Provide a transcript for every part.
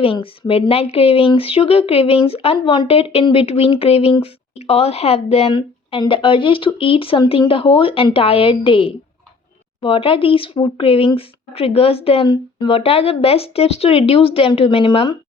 Cravings, midnight cravings, sugar cravings, unwanted in between cravings. We all have them, and the urges to eat something the whole entire day. What are these food cravings? What triggers them? What are the best tips to reduce them to minimum?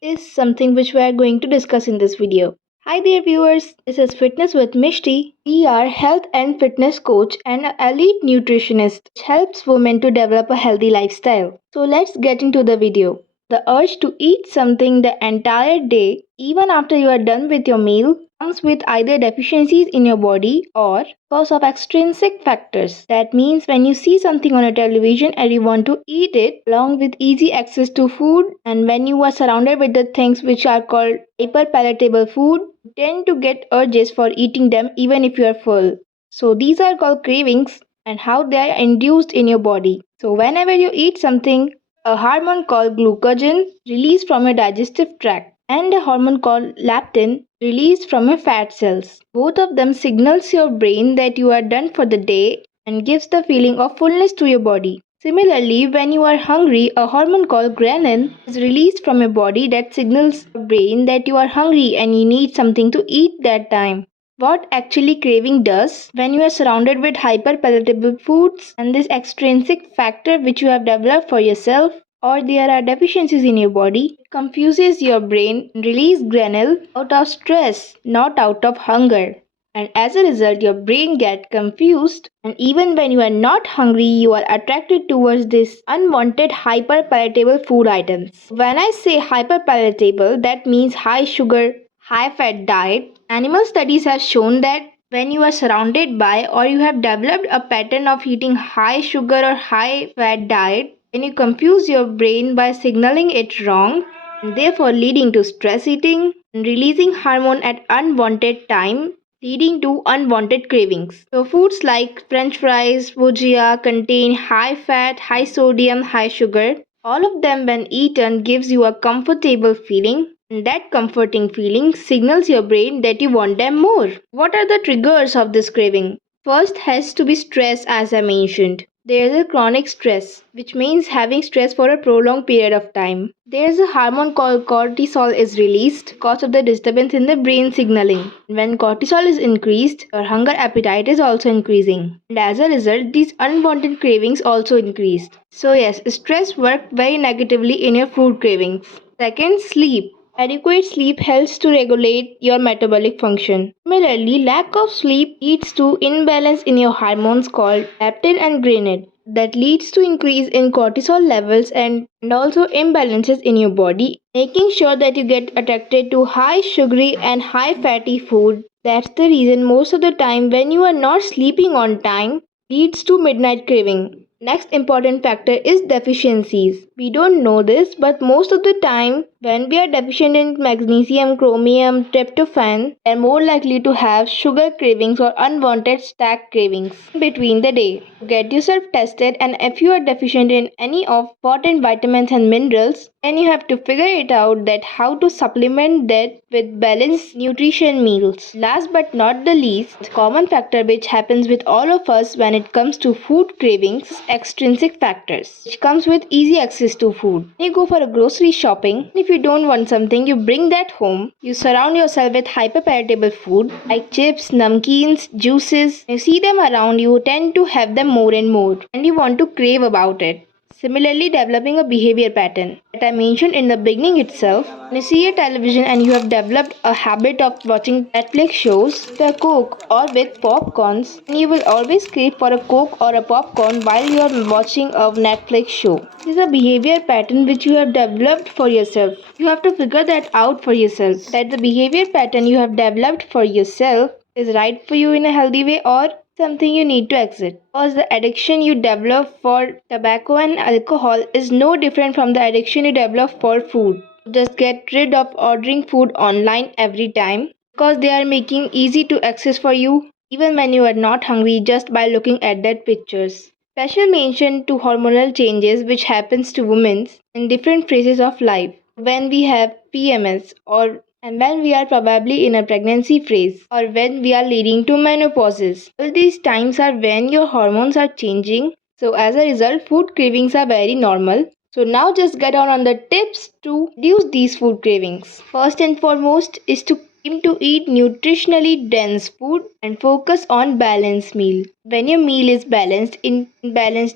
Is something which we are going to discuss in this video. Hi there viewers, this is Fitness with Mishty. We are health and fitness coach and an elite nutritionist which helps women to develop a healthy lifestyle. So let's get into the video. The urge to eat something the entire day, even after you are done with your meal, comes with either deficiencies in your body or because of extrinsic factors. That means when you see something on a television and you want to eat it, along with easy access to food, and when you are surrounded with the things which are called hyperpalatable food, you tend to get urges for eating them even if you are full. So these are called cravings and how they are induced in your body. So whenever you eat something, a hormone called glucagon released from your digestive tract and a hormone called leptin released from your fat cells. Both of them signals your brain that you are done for the day and gives the feeling of fullness to your body. Similarly, when you are hungry, a hormone called ghrelin is released from your body that signals your brain that you are hungry and you need something to eat that time. What actually craving does when you are surrounded with hyperpalatable foods and this extrinsic factor which you have developed for yourself or there are deficiencies in your body, it confuses your brain and release granule out of stress, not out of hunger. And as a result, your brain gets confused, and even when you are not hungry, you are attracted towards this unwanted hyperpalatable food items. When I say hyperpalatable, that means high sugar, high fat diet. Animal studies have shown that when you are surrounded by or you have developed a pattern of eating high sugar or high fat diet, when you confuse your brain by signaling it wrong, and therefore leading to stress eating and releasing hormone at unwanted time, leading to unwanted cravings. So foods like french fries, bhujia contain high fat, high sodium, high sugar. All of them when eaten gives you a comfortable feeling, and that comforting feeling signals your brain that you want them more. What are the triggers of this craving? First has to be stress, as I mentioned. There is a chronic stress, which means having stress for a prolonged period of time. There is a hormone called cortisol is released because of the disturbance in the brain signaling. When cortisol is increased, your hunger appetite is also increasing. And as a result, these unwanted cravings also increased. So yes, stress works very negatively in your food cravings. Second, sleep. Adequate sleep helps to regulate your metabolic function. Similarly, lack of sleep leads to imbalance in your hormones called leptin and ghrelin that leads to increase in cortisol levels and also imbalances in your body, making sure that you get attracted to high sugary and high fatty food. That's the reason most of the time when you are not sleeping on time leads to midnight craving. Next important factor is deficiencies. We don't know this, but most of the time when we are deficient in magnesium, chromium, tryptophan, we are more likely to have sugar cravings or unwanted snack cravings between the day. Get yourself tested, and if you are deficient in any of important vitamins and minerals, then you have to figure it out that how to supplement that with balanced nutrition meals. Last but not the least, common factor which happens with all of us when it comes to food cravings, extrinsic factors, which comes with easy access to food. When you go for a grocery shopping, if you don't want something, you bring that home. You surround yourself with hyperpalatable food like chips, namkeens, juices. You see them around, you tend to have them more and more, and you want to crave about it. Similarly, developing a behavior pattern that I mentioned in the beginning itself. When you see a television and you have developed a habit of watching Netflix shows with a coke or with popcorns, and you will always crave for a coke or a popcorn while you are watching a Netflix show. This is a behavior pattern which you have developed for yourself. You have to figure that out for yourself. That the behavior pattern you have developed for yourself is right for you in a healthy way or something you need to exit. Because the addiction you develop for tobacco and alcohol is no different from the addiction you develop for food. Just get rid of ordering food online every time because they are making easy to access for you even when you are not hungry just by looking at their pictures. Special mention to hormonal changes which happens to women in different phases of life. When we have PMS or and when we are probably in a pregnancy phase or when we are leading to menopauses. All these times are when your hormones are changing. So as a result, food cravings are very normal. So now just get on the tips to reduce these food cravings. First and foremost is to aim to eat nutritionally dense food and focus on balanced meal. When your meal is balanced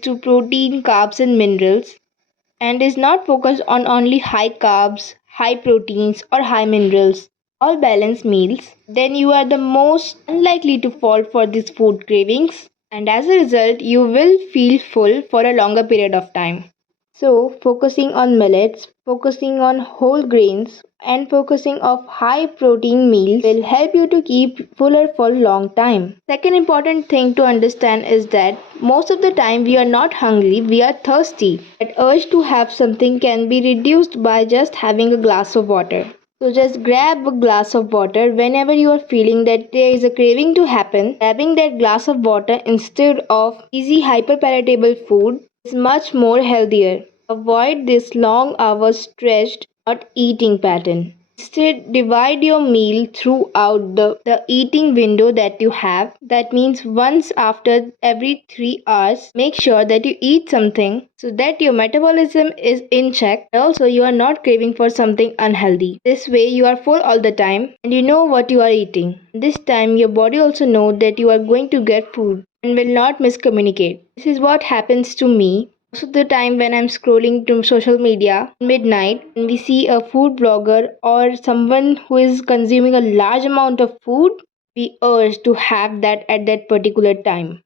to protein, carbs and minerals, and is not focused on only high carbs, high proteins, or high minerals, all balanced meals, then you are the most unlikely to fall for these food cravings, and as a result, you will feel full for a longer period of time. So, focusing on millets, focusing on whole grains, and focusing of high protein meals will help you to keep fuller for a long time. Second important thing to understand is that most of the time we are not hungry, we are thirsty. That urge to have something can be reduced by just having a glass of water. So just grab a glass of water whenever you are feeling that there is a craving to happen. Grabbing that glass of water instead of easy hyperpalatable food is much more healthier. Avoid this long hours stretched not eating pattern. Instead, divide your meal throughout the eating window that you have. That means once after every 3 hours, make sure that you eat something so that your metabolism is in check. Also, you are not craving for something unhealthy. This way, you are full all the time and you know what you are eating. This time, your body also knows that you are going to get food and will not miscommunicate. This is what happens to me most of the time when I'm scrolling to social media midnight and we see a food blogger or someone who is consuming a large amount of food, we urge to have that at that particular time.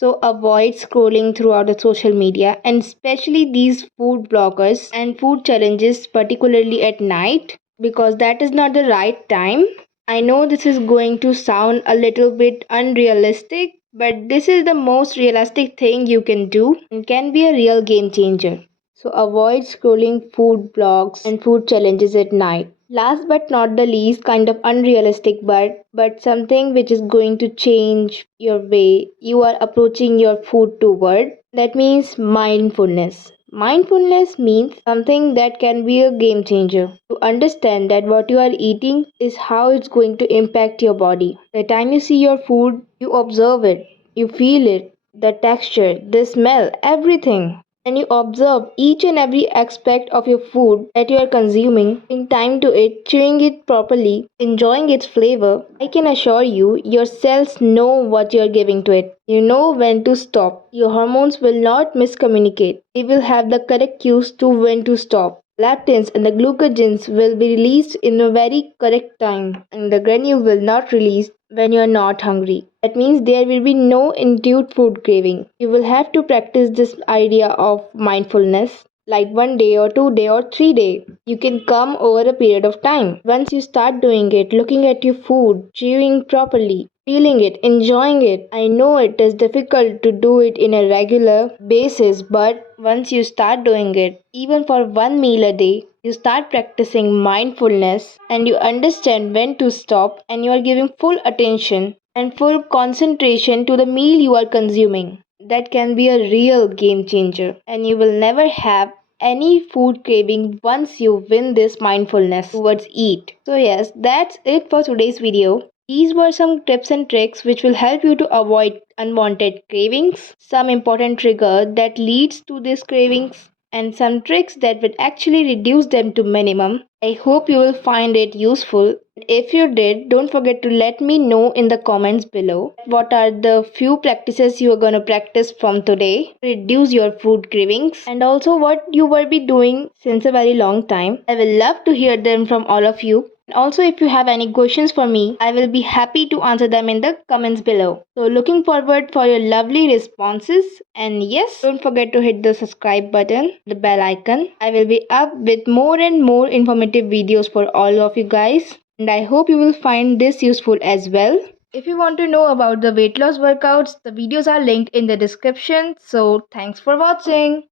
So avoid scrolling throughout the social media and especially these food bloggers and food challenges, particularly at night, because that is not the right time. I know this is going to sound a little bit unrealistic, but this is the most realistic thing you can do and can be a real game changer. So avoid scrolling food blogs and food challenges at night. Last but not the least, kind of unrealistic but something which is going to change your way you are approaching your food toward. That means mindfulness. Mindfulness means something that can be a game changer. To understand that what you are eating is how it's going to impact your body. The time you see your food, you observe it, you feel it, the texture, the smell, everything, and you observe each and every aspect of your food that you are consuming, in time to it, chewing it properly, enjoying its flavor, I can assure you, your cells know what you are giving to it. You know when to stop. Your hormones will not miscommunicate. They will have the correct cues to when to stop. Leptins and the glucogens will be released in a very correct time, and the granule will not release when you are not hungry. That means there will be no induced food craving. You will have to practice this idea of mindfulness like 1 day or 2 day or 3 day. You can come over a period of time. Once you start doing it, looking at your food, chewing properly, feeling it, enjoying it. I know it is difficult to do it in a regular basis, but once you start doing it, even for one meal a day, you start practicing mindfulness and you understand when to stop and you are giving full attention and full concentration to the meal you are consuming. That can be a real game changer, and you will never have any food craving once you win this mindfulness towards eat. So yes, that's it for today's video. These were some tips and tricks which will help you to avoid unwanted cravings, some important trigger that leads to these cravings, and some tricks that will actually reduce them to minimum. I hope you will find it useful. If you did, don't forget to let me know in the comments below what are the few practices you are going to practice from today to reduce your food cravings, and also what you will be doing since a very long time. I will love to hear them from all of you. And also, if you have any questions for me, I will be happy to answer them in the comments below. So looking forward for your lovely responses. And yes, don't forget to hit the subscribe button, the bell icon. I will be up with more and more informative videos for all of you guys. And I hope you will find this useful as well. If you want to know about the weight loss workouts, the videos are linked in the description. So thanks for watching.